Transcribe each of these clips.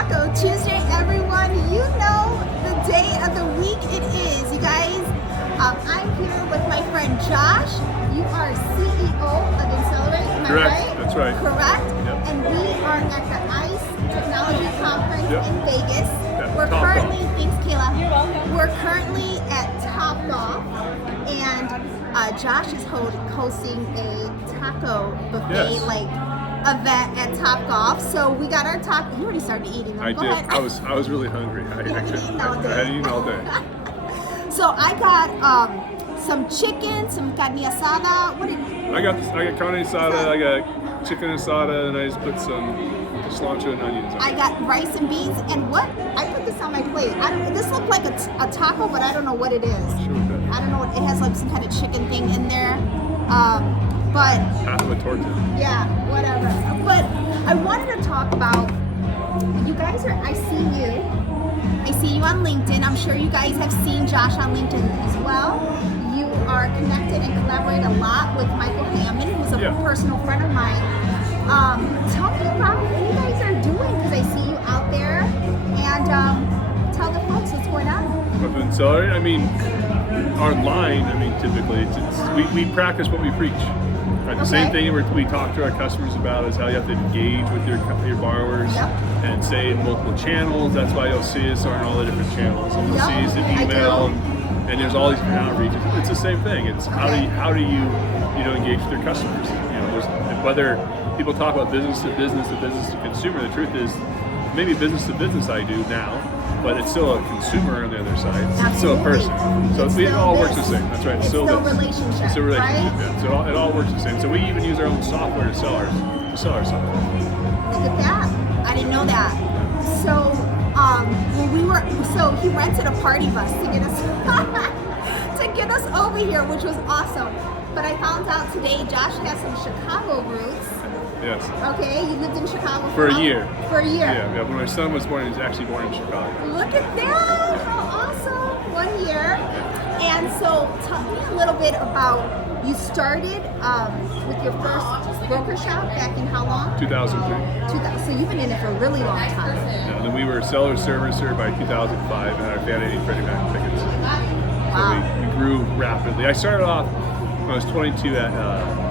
Taco Tuesday, everyone. You know the day of the week it is. You guys, I'm here with my friend Josh. You are CEO of Insellerate, am I Correct. right? That's right. Correct. Yep. And we are at the ICE Technology Conference in Vegas. Yeah, We're Top currently, Golf. thanks Kayla. You're welcome. We're currently at Top Golf, and Josh is hosting a taco buffet, event at Top Golf. So we got our taco. You already started eating them. I Go did. ahead. I was really hungry. I had eaten all day. So I got some chicken, some carne asada. What did you? I got carne asada. I got chicken asada, and I just put some cilantro and onions on I it. got rice and beans, and what? I put this on my plate. This looked like a taco, but I don't know what it is. Sure with that. I don't know. It has like some kind of chicken thing in there. But Half of a tortilla. yeah, whatever. But I wanted to talk about, you guys are, I see you on LinkedIn. I'm sure you guys have seen Josh on LinkedIn as well. You are connected and collaborate a lot with Michael Hammond, who's a personal friend of mine. Tell me about what you guys are doing, because I see you out there, and tell the folks what's going on. With Insellerate, our line, typically, we practice what we preach. Right? The same thing we talk to our customers about is how you have to engage with your borrowers and say in multiple channels. That's why you'll see us on all the different channels. And you'll see us in email, and there's all these different outreaches. It's the same thing. It's how do you engage with your customers? Whether people talk about business to business to consumer, the truth is maybe business to business I do now, but it's still a consumer on the other side. It's still a person. So it all works the same. That's right. It's still relationship. It's a relationship. Right? Yeah. So it all works the same. So we even use our own software to sell our software. Look at that. I didn't know that. So so he rented a party bus to get us to get us over here, which was awesome. But I found out today Josh has some Chicago roots. Yes. Okay, you lived in Chicago for a year. For a year. Yeah. When my son was born, he was actually born in Chicago. Look at that! How awesome! 1 year. And so, tell me a little bit about, you started with your first broker shop back in how long? 2003. So you've been in it for a really long time. Yeah, and then we were seller servicer by 2005 and had Fannie and Freddie Mac tickets. Wow. So we grew rapidly. I started off when I was 22 at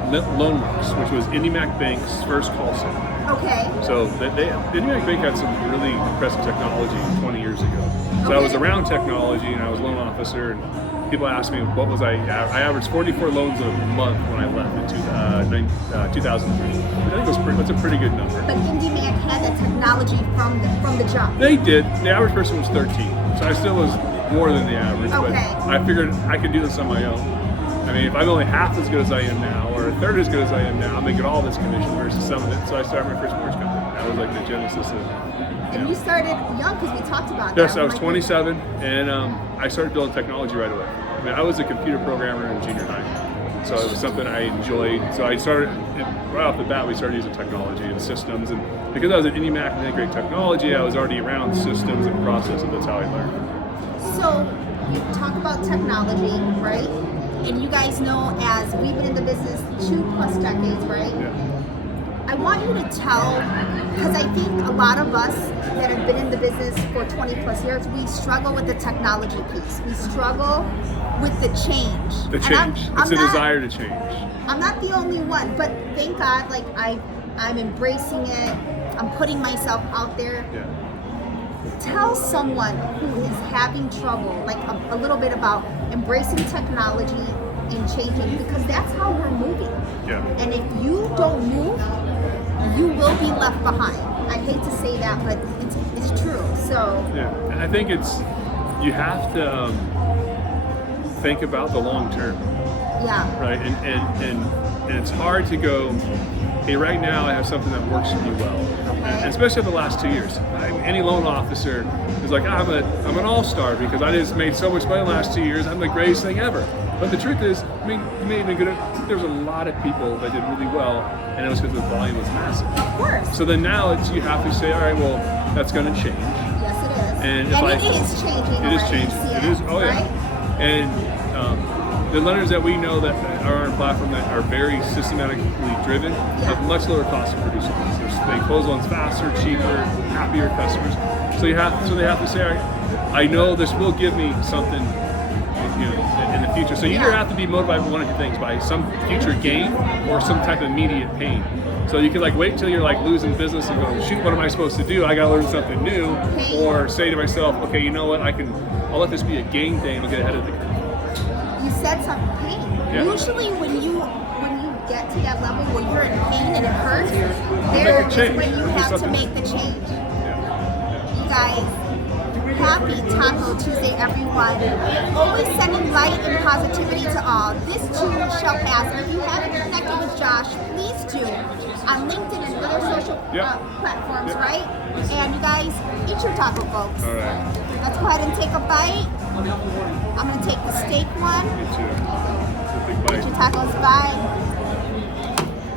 Loanworks, which was IndyMac Bank's first call center. Okay. So IndyMac Bank had some really impressive technology 20 years ago. So I was around technology, and I was a loan officer, and people asked me what was I averaged 44 loans a month when I left in 2003. I think that's a pretty good number. But IndyMac had the technology from the jump. They did. The average person was 13, so I still was more than the average. Okay. But I figured I could do this on my own. If I'm only half as good as I am now, or a third as good as I am now, I'm making all this commission versus some of it. So I started my first mortgage company. That was like the genesis of. And you started young, because we talked about that. Yes, I was 27, and I started building technology right away. I was a computer programmer in junior high, so it was something I enjoyed. So I started right off the bat. We started using technology and systems, and because I was at IndyMac and had great technology, I was already around systems and processes. That's how I learned. So you talk about technology, right? And you guys know, as we've been in the business 2+ decades, right? Yeah. I want you to tell, because I think a lot of us that have been in the business for 20+ years, we struggle with the technology piece. We struggle with the change. The change. It's a desire to change. I'm not the only one, but thank God, I'm embracing it. I'm putting myself out there. Yeah. Tell someone who is having trouble, a little bit about embracing technology and changing, because that's how we're moving. Yeah. And if you don't move, you will be left behind. I hate to say that, but it's true. So yeah, and I think you have to think about the long term. Yeah. Right, and it's hard to go, hey, right now I have something that works for me well. And especially in the last 2 years. Any loan officer is like, I'm an all-star because I just made so much money in the last 2 years. I'm the greatest thing ever. But the truth is, you may have been good at, there's a lot of people that did really well, and it was because the volume was massive. Of course. So then now you have to say, all right, well, that's going to change. Yes, it is. And it is changing. It is changing. It is. Oh yeah. Right? And the lenders that we know that are on our platform that are very systematically driven have much lower cost of producing loans. They close loans faster, cheaper, happier customers. So they have to say, all right, I know this will give me something, in the future. So you either have to be motivated by one of two things, by some future gain or some type of immediate pain. So you can like wait until you're like losing business and go, shoot, what am I supposed to do? I got to learn something new. Or say to myself, okay, you know what? I'll let this be a gain thing. I'll get ahead of the curve. You said something, pain. Yeah. Usually when you get to that level where you're in pain and it hurts, Make there a is change. when you Do have to something. make the change. Yeah. You guys, happy Taco Tuesday, everyone. Always sending light and positivity to all. This too shall pass. If you haven't connected with Josh, please do. On LinkedIn and other social platforms, right? And you guys, eat your taco, folks. All right. Let's go ahead and take a bite. I'm going to take the steak one. Me too. It's a big bite. Eat your tacos. Bye.